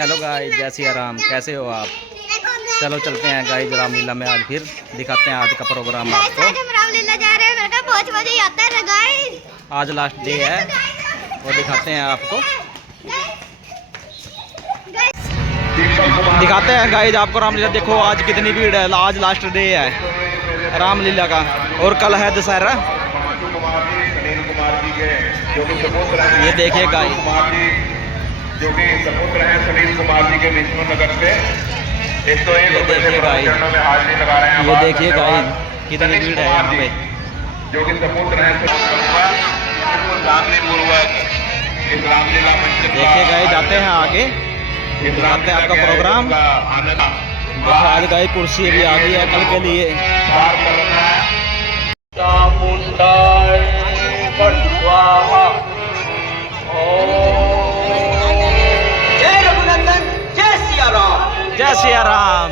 Hello guys, जय सिया राम। कैसे हो आप? चलो चलते हैं गाइस रामलीला में। आज फिर दिखाते हैं आज का प्रोग्राम आपको। रामलीला जा रहे हैं, बहुत मजा आता है गाइस। आज लास्ट डे है और दिखाते हैं आपको। दिखाते हैं गाइस आपको रामलीला। देखो आज कितनी भीड़ है। आज लास्ट डे है रामलीला का और कल है दशहरा। ये देखिए गाइस, जो कि सपुत्र हैं सुनील कुमार जी के विष्णु नगर से 101 रुपए से चरणों में हाजिरी लगा रहे हैं। ये देखिए गाइस कितनी भीड़ है यहाँ पे। जो कि सपुत्र हैं इस रामलीला मंच। देखिए गाइस जाते हैं आगे, दिखाते हैं आपका प्रोग्राम। आज गाइस कुर्सी भी आ गई है कल के लिए। जय सिया राम।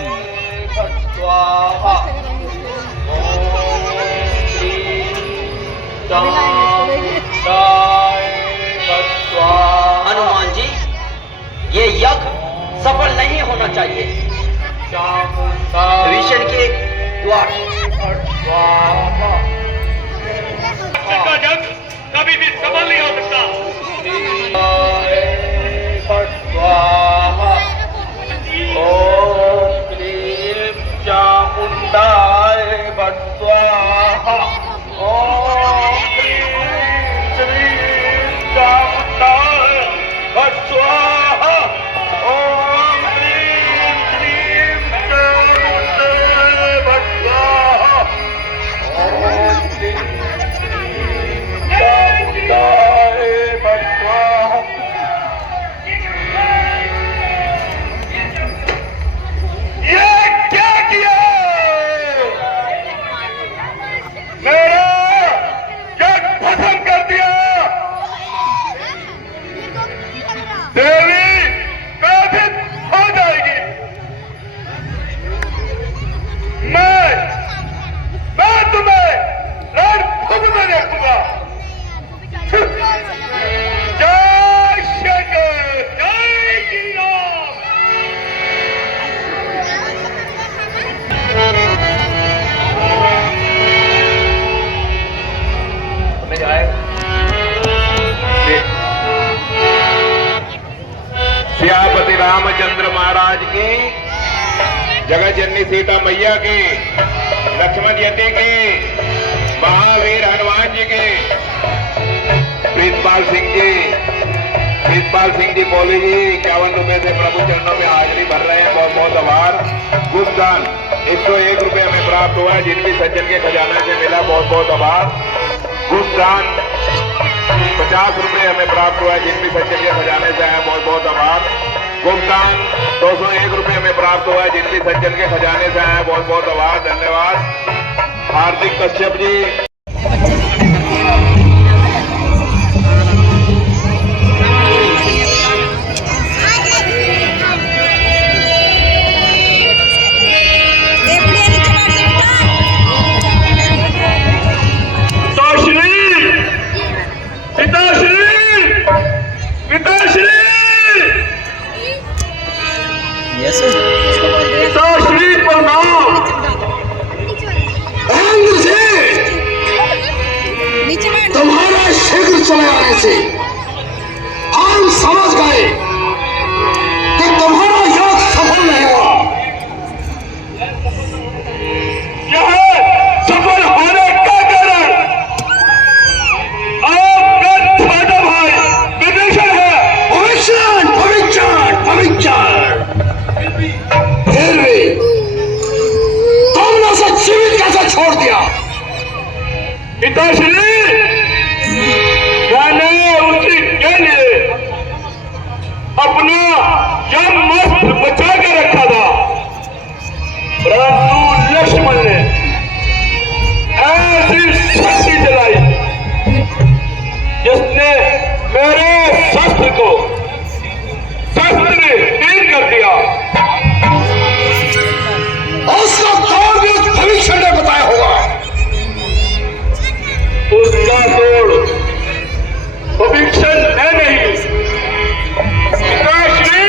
हनुमान जी, ये यज्ञ सफल नहीं होना चाहिए। विषण के द्वार का यज्ञ कभी भी सफल नहीं हो सकता। सियापति रामचंद्र महाराज की, जगत जननी सीता मैया की, लक्ष्मण यति की, महावीर हनुमान जी की, प्रीतपाल सिंह जी मौली जी 51 रुपए से प्रभु चरणों में हाजिरी भर रहे हैं। बहुत बहुत आभार। गुप्तदान 101 रुपए हमें प्राप्त हुआ, जिनकी सज्जन के खजाना से मिला। बहुत बहुत आभार। गुप्तदान 50 रुपए हमें प्राप्त हुआ, जिनकी सज्जन के खजाने से आया। बहुत बहुत आभार। गुप्तदान 201 रुपए हमें प्राप्त हुआ, जिनकी सज्जन के खजाने से आया। बहुत बहुत आभार, धन्यवाद। हार्दिक कश्यप जी। तुम्हारा शीघ्र चले आने से हम समझ गए कि तुम्हारा योग सफल नहीं हुआ। यह सफल होने का कारण आपका छोटा भाई विभीषण है। भविष्य फिर भी तुमने उसे जीवित कैसे छोड़ दिया? पिताश्री, मैंने उसी के लिए अपना जम मस्त बचा के रखा था, परंतु लक्ष्मण ने ऐसी शक्ति चलाई जिसने मेरे शस्त्र को शस्त्रहीन कर दिया। उसका तोड़ भी उस भविष्य ने बताया होगा। उसका तोड़ भविष्य है नहीं। पिताश्री,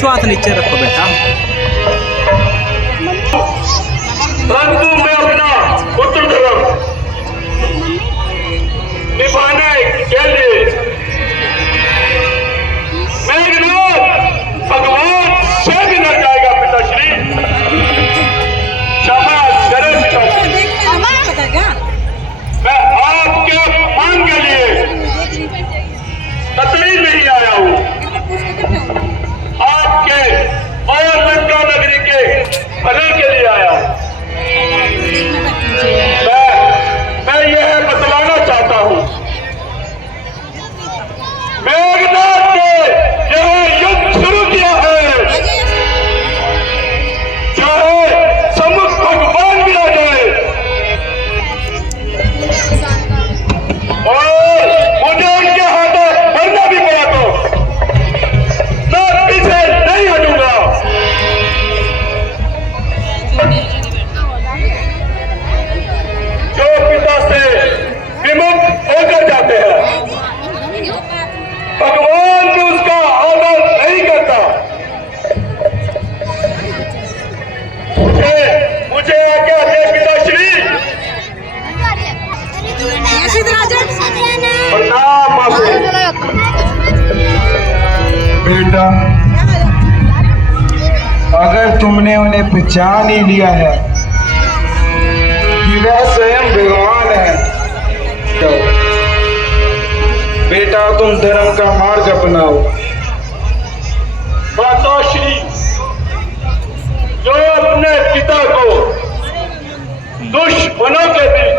पांचों हाथ नीचे रखो बेटा। परंतु मैं अपना पुत्र धर्म निभाने के लिए मेघनाथ भगवान से भी डर जाएगा पिताश्री। क्षमा करें पिताश्री, मैं आपके मान के लिए कतई नहीं आया हूँ, आपके और लंका नगरी के भले के लिए आया हूँ। मैं यह बतलाना चाहता हूँ, मेघनाथ ने यह युद्ध शुरू किया है, चाहे समुद्र भगवान भी आ जाए और मुझे उनके हाथों मरना भी पड़ा तो मैं पीछे नहीं हटूंगा। जो पिता से विमुख होकर जाते हैं भगवान भी उसका आदर नहीं करता। मुझे आज्ञा दे पिताश्री। प्रणाम बेटा, अगर तुमने उन्हें पहचान ही लिया है कि वह स्वयं भगवान है, तो बेटा तुम धर्म का मार्ग अपनाओ। माताश्री, जो अपने पिता को दुश्मनों के बीच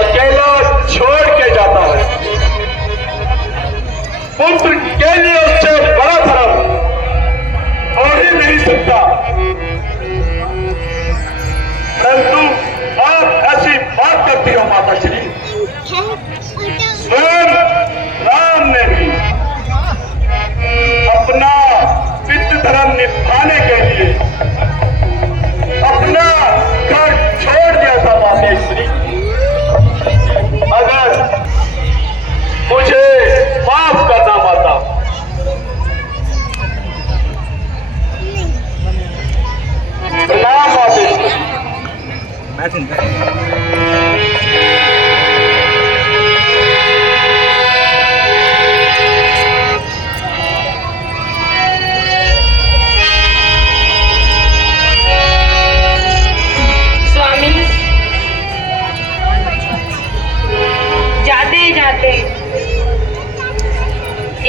अकेला छोड़ के जाता है, पुत्र के लिए उससे बड़ा धर्म हो ही नहीं सकता। परंतु आप ऐसी बात करती हो माताश्री। स्वयं राम ने भी अपना पितृ धर्म निभाने के लिए अपना घर छोड़ दिया था मातेश्वरी। अगर मुझे माफ करना माता। प्रणाम मातेश्वरी। स्वामी, जाते जाते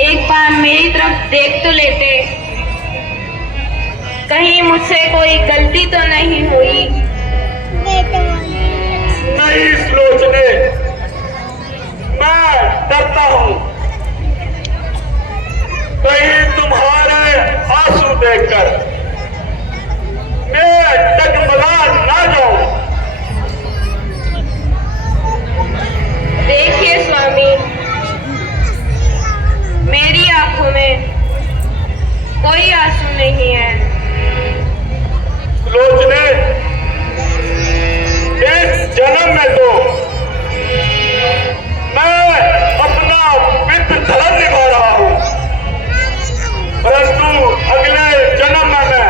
एक बार मेरी तरफ देख तो लेते, कहीं मुझसे कोई गलती तो नहीं हुई। नहीं सोचने, मैं डरता हूँ कहीं तुम्हारे आंसू देखकर मैं डगमगा ना जाऊं। देखिए स्वामी, मेरी आंखों में कोई आंसू नहीं है। लोचने, इस जन्म में तो मैं अपना पितृ धर्म निभा रहा हूँ, परंतु अगले जन्म में मैं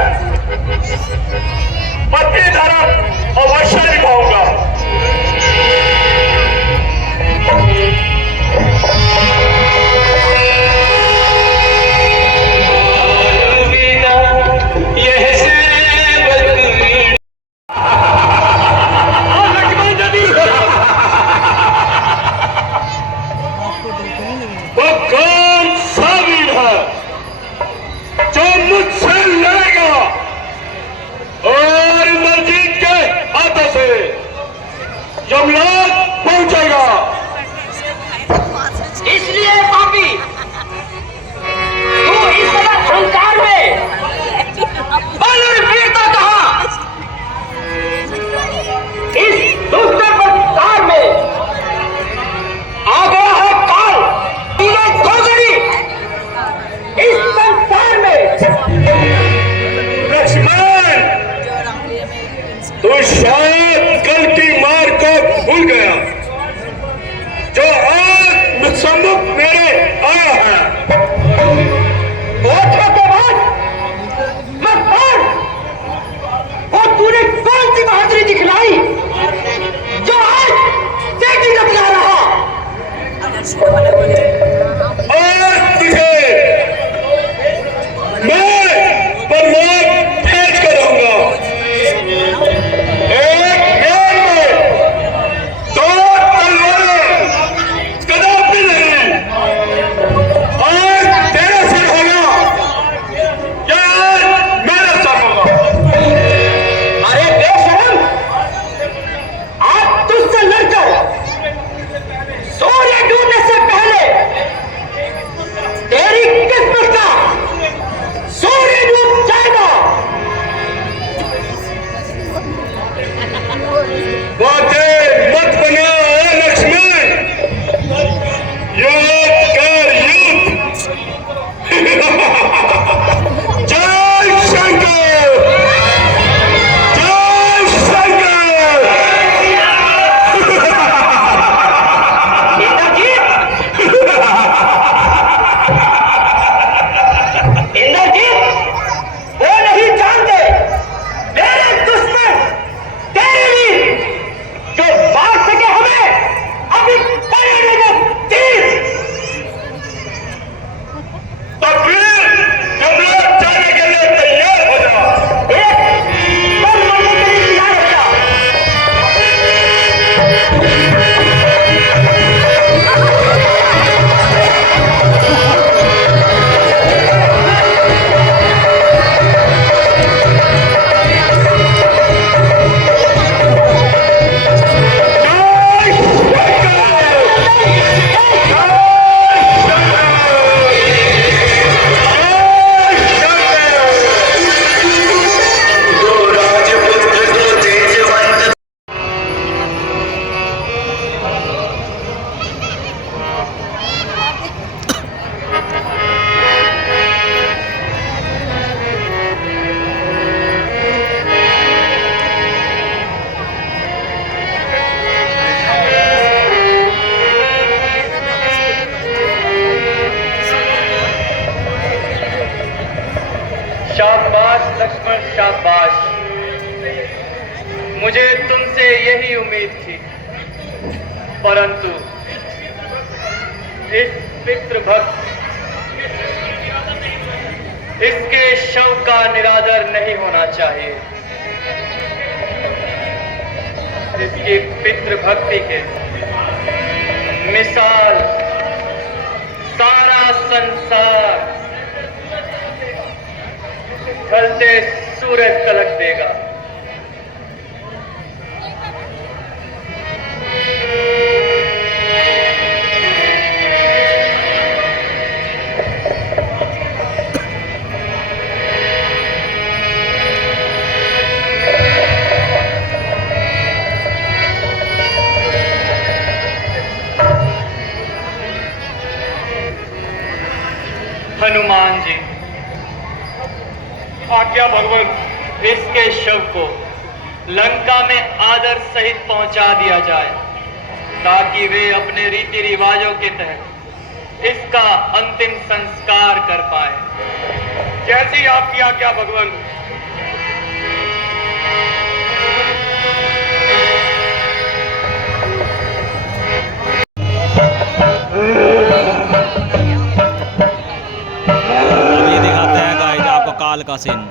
पति धर्म अवश्य निभाऊंगा। वो कौन सा वीर है जो मुझसे लड़ेगा और इंद्रजीत के हाथों से यमलोक पहुंचेगा? इसलिए पापी तू इस तरह अहंकार में बल और वीरता कहा, इस दुष्ट संसार में आ गया है काल, तीनों खोगड़ी इस संसार में। लक्ष्मण, तू शायद कल की मार को भूल गया। शाबाश, मुझे तुमसे यही उम्मीद थी, परंतु इस पितृभक्त, इसके शव का निरादर नहीं होना चाहिए। इसकी पितृभक्ति के मिसाल सारा संसार ढलते सूरज तलक देगा। हनुमान जी, आज्ञा भगवान, इसके शव को लंका में आदर सहित पहुंचा दिया जाए, ताकि वे अपने रीति रिवाजों के तहत इसका अंतिम संस्कार कर पाए। जैसी आपकी आज्ञा भगवान। ये दिखाते हैं गाइस आपको काल का सीन।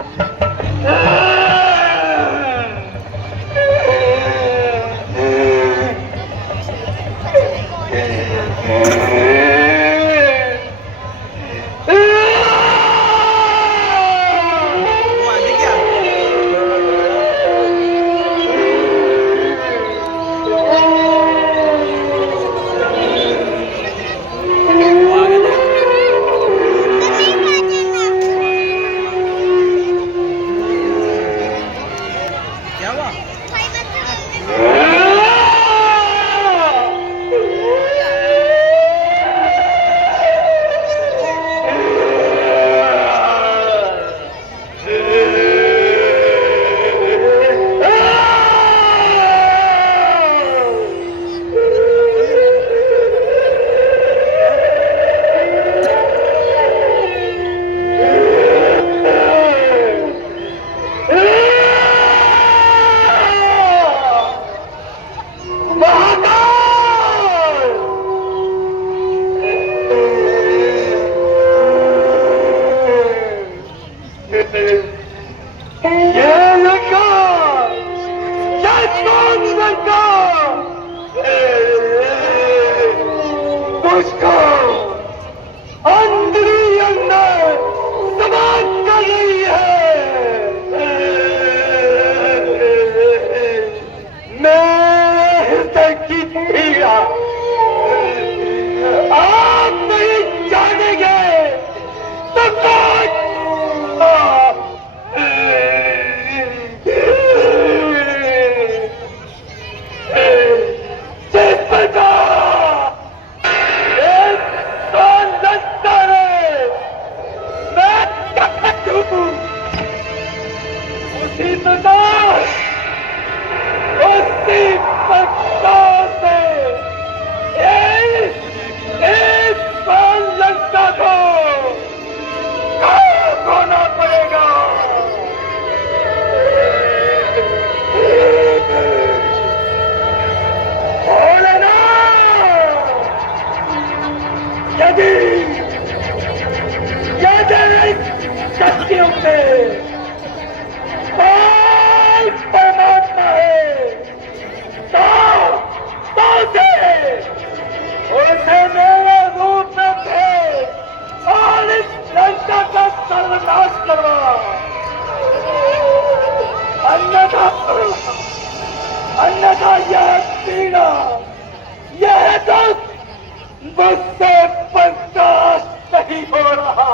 क्या हुआ? उसको अंदरी अंदर समाज कर रही है। मैं हृदय की पीड़ा आप नहीं जानेंगे तो शक्तियों में परमात्मा है तो उसे मेरे रूप में थे और इस लंका का सर्वनाश करवा, अन्यथा यह पीड़ा, यह दुख मुझसे बर्दाश्त नहीं हो रहा।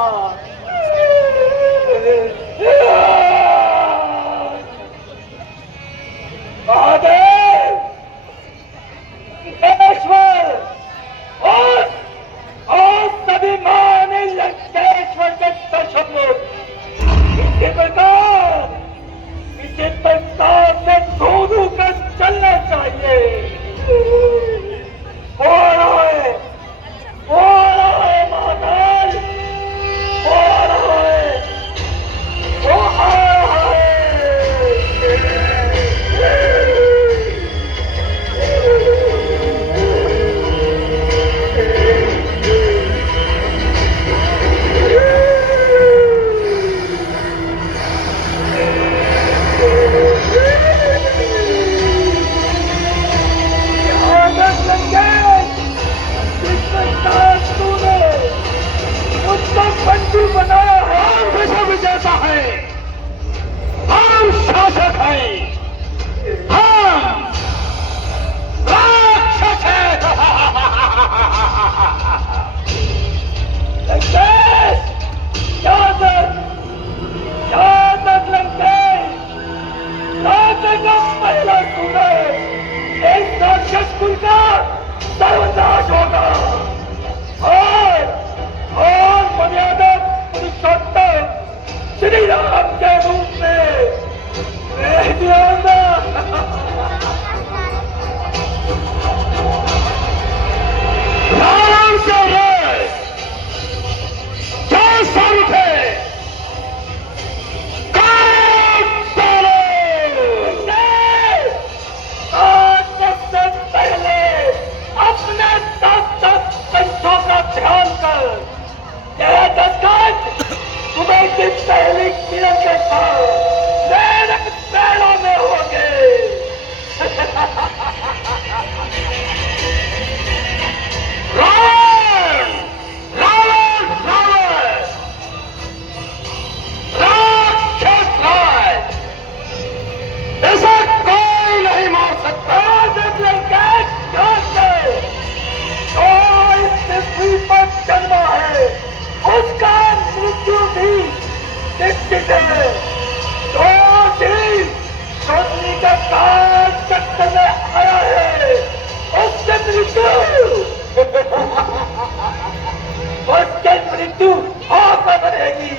महादेव, ईश्वर और पहली किरण के साथ मेरे पैरों में होंगे। रावण रावण रावण राक्षस राज, ऐसा कोई नहीं मार सकता। पृथ्वी पर जन्मा है उसका मृत्यु भी निश्चित है। जो दिन सोचने का काज करने आया है उससे मृत्यु होकर रहेगी।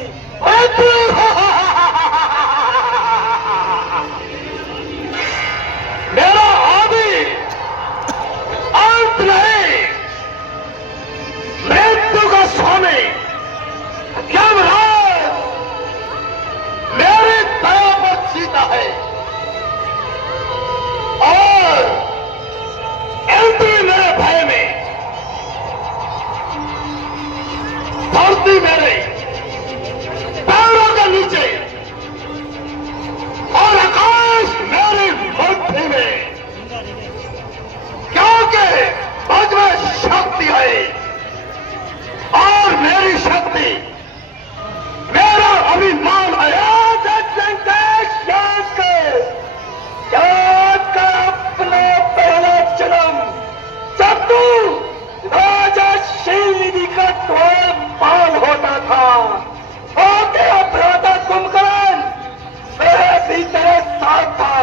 मेरा आदि अंत नहीं, मृत्यु का स्वामी यमराज मेरी दया पर जीता है और इंद्र मेरे भय में, धरती मेरे पैरों के नीचे और आकाश मेरी मुट्ठी में, क्योंकि मुझ में शक्ति है और मेरी शक्ति मेरा अभिमान है। याद कर अपना पहला जन्म, जब तू राजा शिवनिधि का द्वारपाल होता था और तेरा भ्राता कुंभकर्ण मेरे भी तेरे साथ था।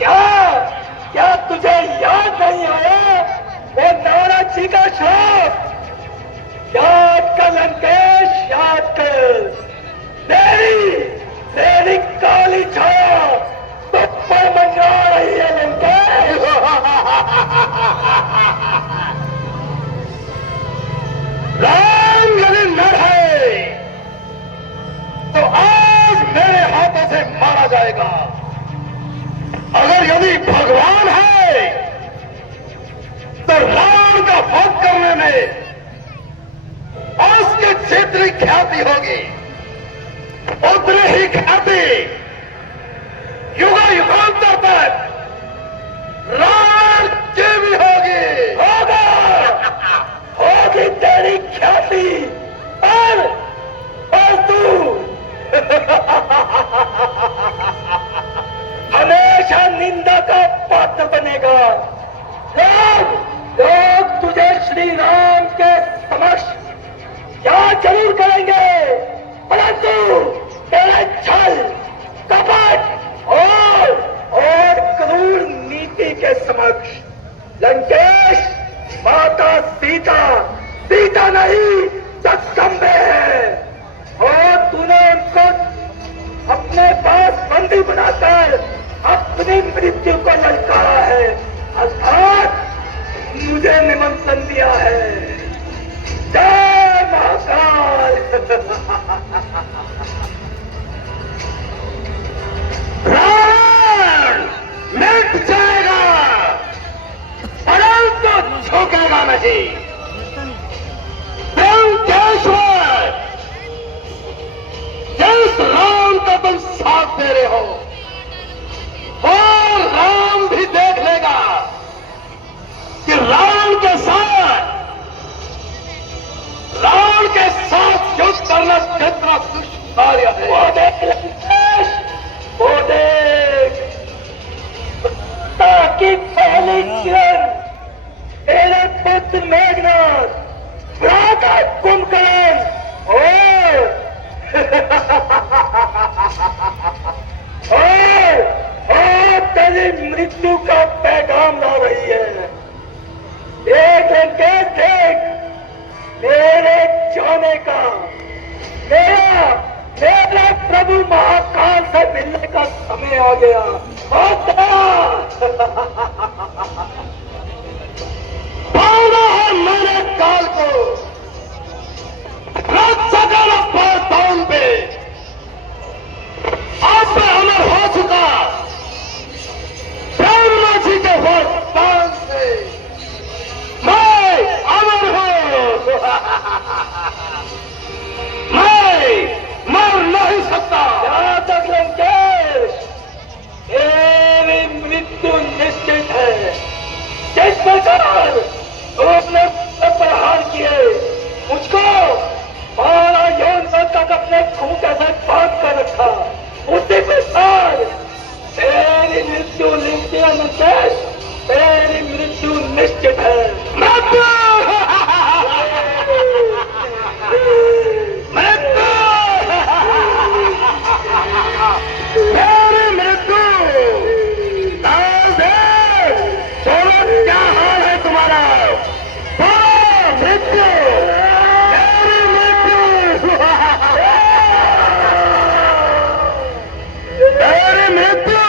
क्या तुझे याद नहीं आया वो नारद जी का श्राप? याद कर लंकेश, याद कर। तेरी काली छाया तो पर मंगा रही है लंकेश। राम यदि नर है तो आज मेरे हाथों से मारा जाएगा। अगर यदि भगवान है तो राम का वध करने में उसके क्षेत्र ख्याति होगी, उतनी ही ख्याति युगा युगांतर तक रावण की भी होगी तेरी ख्याति। और तू हमेशा निंदा का पात्र बनेगा। लोग तुझे श्री राम के समक्ष याद जरूर करेंगे, परंतु तेरा छल कपट और क्रूर नीति के समक्ष लंकेश माता सीता नहीं जगदम्बे है। और तूने उनको अपने पास बंदी बनाकर अपनी मृत्यु को ललकारा है, अर्थात मुझे निमंत्रण दिया है। जय महाकाल। रावण मिट जाएगा परंतु झुकेगा नहीं। लंकेश्वर, जिस राम का तुम साथ दे रहे हो वो राम भी देख लेगा कि रावण के साथ युद्ध करना कितना दुष्कार्य है। वो देख लंकेश, वो देख, ताकि पहली किरण तेरे पुत्र मेघनाथ, भ्राता कुंभकर्ण और तेरी मृत्यु का पैगाम ला रही है। देख लंकेश, देख, मेरे जाने का, मेरा प्रभु महाकाल से मिलने का समय आ गया। पाना है मेरे काल को सकल पान पे आप पे अमर हो चुका। ब्रह्मा जी के वरदान से मैं अमर हूं। मैं मर नहीं कर तो अपने प्रहार किए, मुझको 12 यौन तक अपने खूंटे से बांध कर रखा। उसी प्रकार तेरी मृत्यु निश्चित, तेरी मृत्यु निश्चित है। मृत्यु मेरी मृत्यु क्या हाल है तुम्हारा? मृत्यु मेरी मृत्यु मेरी मृत्यु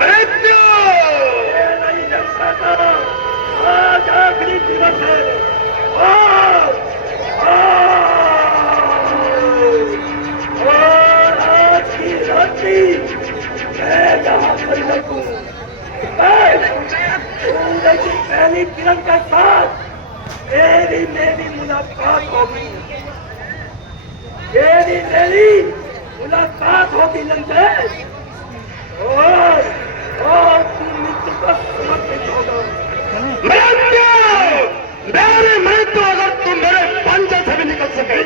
मृत्यु आज आखिरी दिवस है। और आज की रात्रि मैं यहाँ पर लगूं। सूरज की पहली किरण के साथ मेरी मुलाकात होगी। मेरी मुलाकात होगी लंकेश, और तू मृत्यु को समर्पित होगा। मेरी मृत्यु अगर तुम मेरे पंजे से भी निकल सके।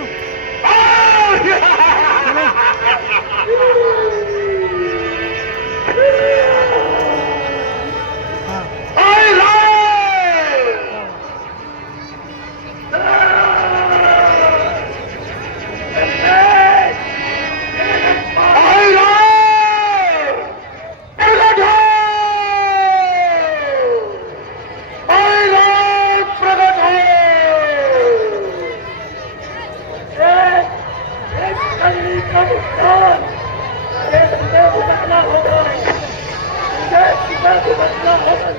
होगा